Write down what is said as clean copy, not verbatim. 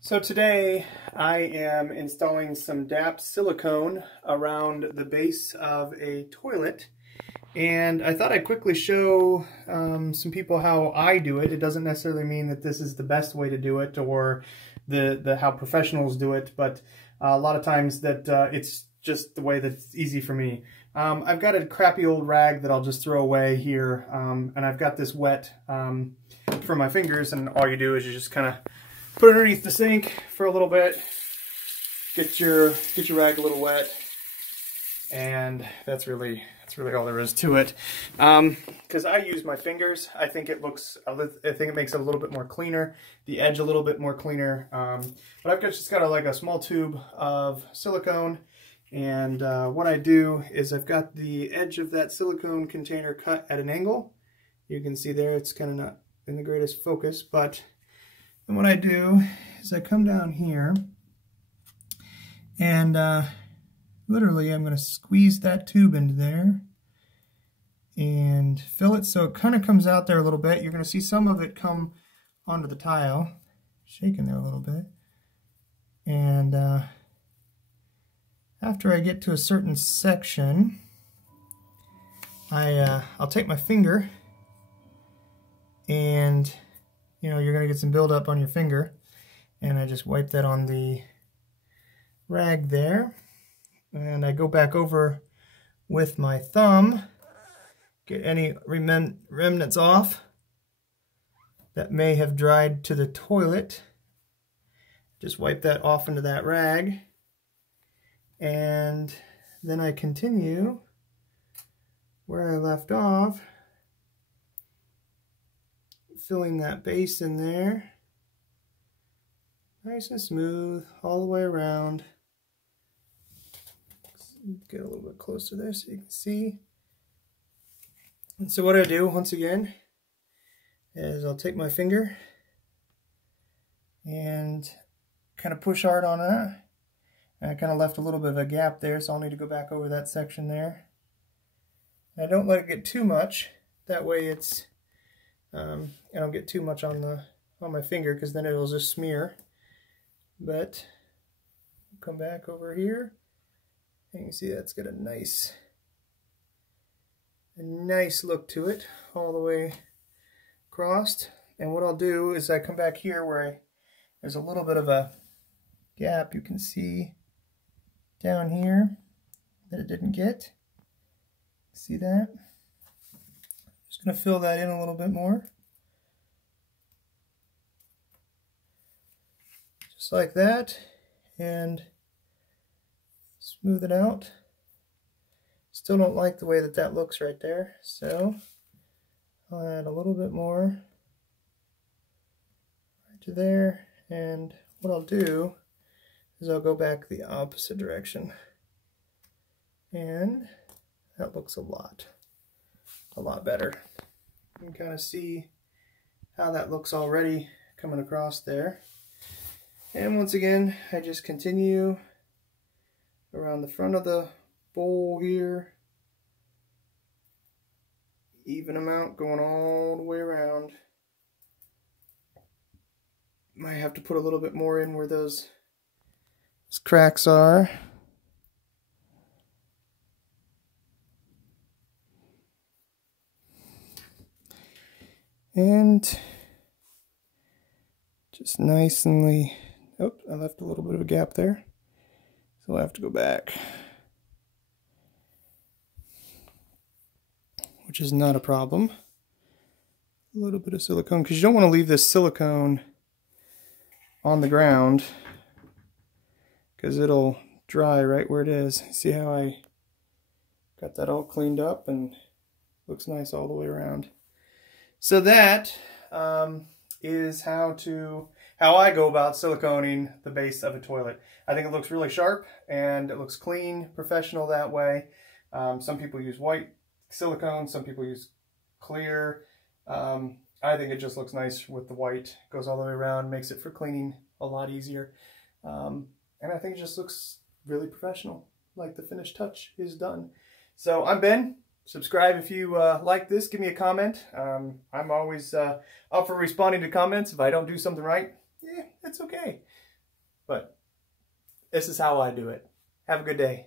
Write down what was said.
So today I am installing some DAP silicone around the base of a toilet, and I thought I'd quickly show some people how I do it. It doesn't necessarily mean that this is the best way to do it or the how professionals do it, but a lot of times that it's just the way that's easy for me. I've got a crappy old rag that I'll just throw away here, and I've got this wet for my fingers, and all you do is you just kind of put it underneath the sink for a little bit, get your rag a little wet, and that's really all there is to it. Because I use my fingers, I think it makes it a little bit more cleaner, the edge a little bit more cleaner. But I've just got like a small tube of silicone, and what I do is I've got the edge of that silicone container cut at an angle. You can see there it's kind of not in the greatest focus, but and what I do is I come down here and literally I'm going to squeeze that tube into there and fill it so it kind of comes out there a little bit. You're going to see some of it come onto the tile, shaking there a little bit. And after I get to a certain section, I'll take my finger, and you know, you're going to get some buildup on your finger, and I just wipe that on the rag there, and I go back over with my thumb, get any remnants off that may have dried to the toilet, just wipe that off into that rag, and then I continue where I left off, filling that base in there, nice and smooth all the way around. Get a little bit closer there so you can see. And so what I do, once again, is I'll take my finger and kind of push hard on that. And I kind of left a little bit of a gap there, so I'll need to go back over that section there. And I don't let it get too much, that way it's I don't get too much on my finger, because then it'll just smear. But come back over here, and you can see that's got a nice look to it all the way across. And what I'll do is I come back here where there's a little bit of a gap you can see down here that it didn't get. See that? Just going to fill that in a little bit more. Just like that, and smooth it out. Still don't like the way that looks right there, so I'll add a little bit more right to there, and what I'll do is I'll go back the opposite direction, and that looks a lot better. You can kind of see how that looks already coming across there. And once again, I just continue around the front of the bowl here. Even amount going all the way around. Might have to put a little bit more in where those cracks are. And just nicely, oh, I left a little bit of a gap there, so I'll have to go back, which is not a problem. A little bit of silicone, because you don't want to leave this silicone on the ground, because it'll dry right where it is. See how I got that all cleaned up and looks nice all the way around. So that is how I go about siliconing the base of a toilet. I think it looks really sharp and it looks clean, professional that way. Some people use white silicone, some people use clear. I think it just looks nice with the white. Goes all the way around, makes it for cleaning a lot easier. And I think it just looks really professional, like the finished touch is done. So I'm Ben. Subscribe if you like this. Give me a comment. I'm always up for responding to comments. If I don't do something right, yeah, it's okay. But this is how I do it. Have a good day.